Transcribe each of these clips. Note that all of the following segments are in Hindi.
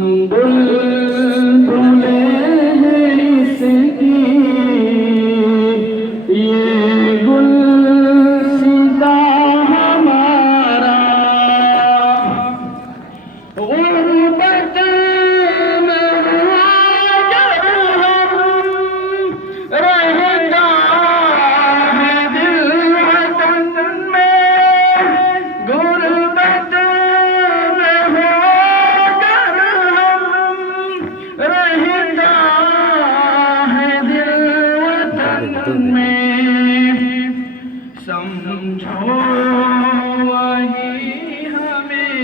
बुलबुलें हैं इसकी, ये गुलसिता हमारा। गुर्बत में अगर हम रहता है दिल वतन में, गुर्बत में अगर हम रहता है दिल वतन में, समझो वही हमें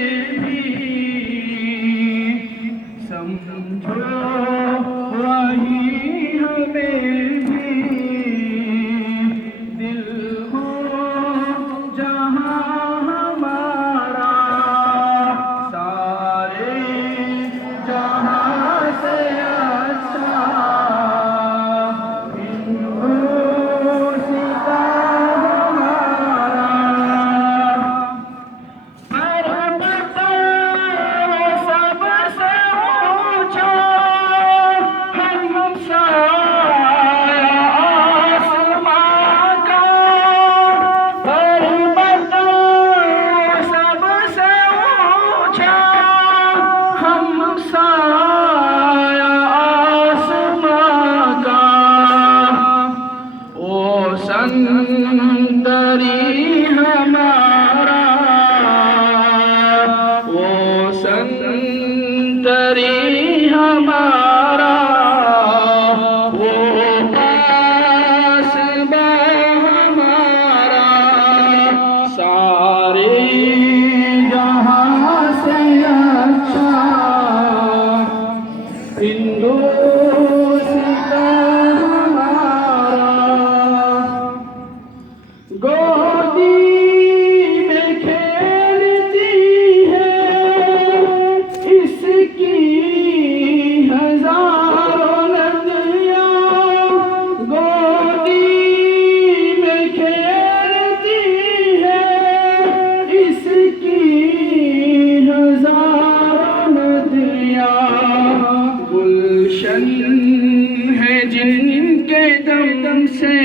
भी, समझो वही हमें भी, दिल हो जहाँ हमारा, सारे जहाँ से अच्छा हिंदुस्तां हमारा। पर्वत सबसे ऊंचा हमसाया आसमां का, पर्वत सबसे ऊंचा हमसाया आसमां का। ओ संतरी हमारा, ओ संतरी हमारा, वो कास्बा हमारा, सारे जहाँ से अच्छा हिंदुस्तां हमारा। गोदी में खेलती है इसकी हजारों नदियाँ, गोदी में खेलती है इसकी हजारों नदियाँ। गुलशन है जिनके दम से,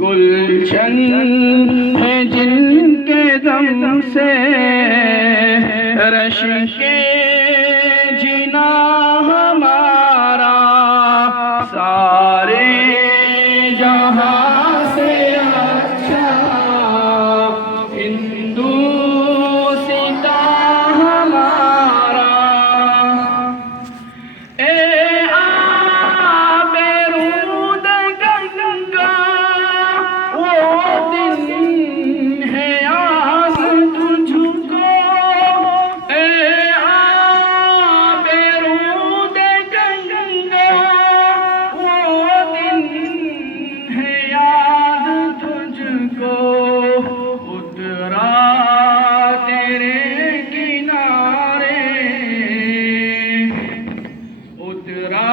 गुलशन है जिनके दम से, रश के जीना हमारा, सारे जहाँ से अच्छा हिंदुस्तां हमारा। ए आबे रूद गंगा, वो दिन है याद तुझको, ए आबे रूद गंगा, वो दिन है याद तुझको, उतरा तेरे किनारे, उतरा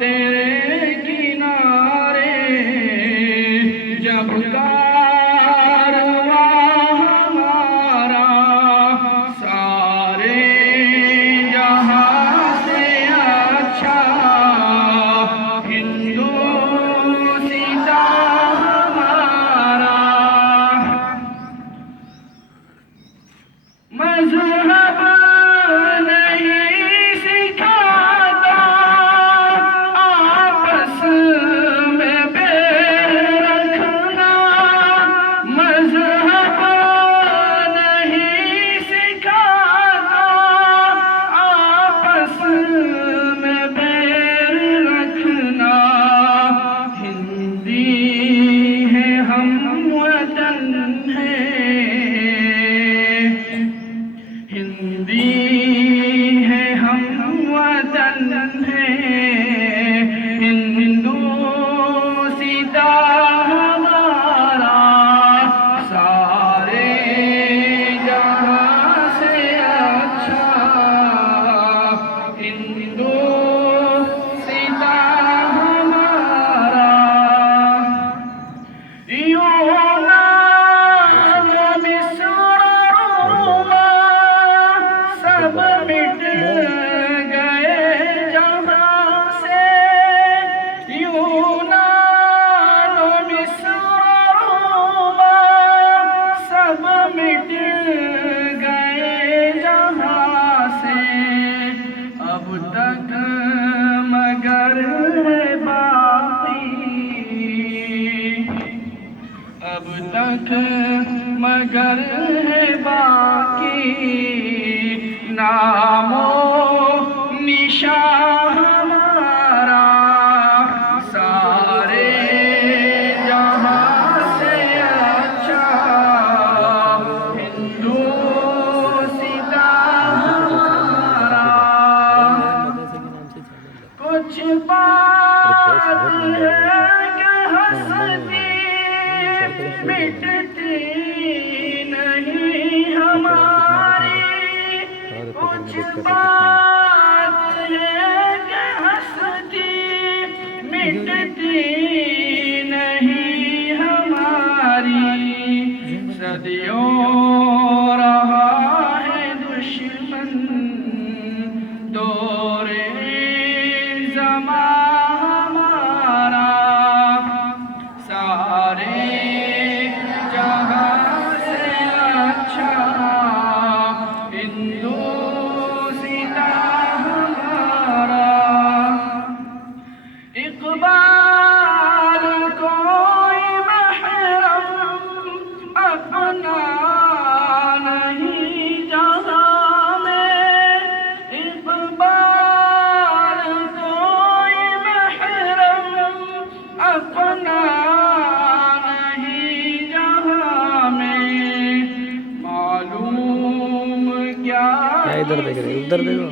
तेरे किनारे, जब कारवां हमारा, सारे जहाँ से अच्छा हिंदुस्तां हमारा। मज़हब नहीं सिखाता आपस में बैर रखना, मज़हब नहीं सिखाता आपस में बैर रखना। हिंदी है हम वतन है, हिंदी है हम वतन है, हिंदुस्तां हमारा, सारे जहाँ से अच्छा हिंदुस्तां हमारा। यूनान मिस्र रोमा अब तक मगर है बाकी नामो निशान हमारा सारे जहां से अच्छा हिंदुस्तान हमारा। कुछ बात है कि हंसती मिटती नहीं हमारी, कुछ बात है कि हंसती मिटती नहीं हमारी। सदियों रहा है दुश्मन दौरे ज़मां हमारा, सारे जहां से अच्छा हिंदुस्तान हमारा। इक़बाल कोई महरम अपना नहीं जहां में, इक़बाल कोई महरम अपना नहीं जहां में। मालूम क्या इधर देख रहे, उधर देखो।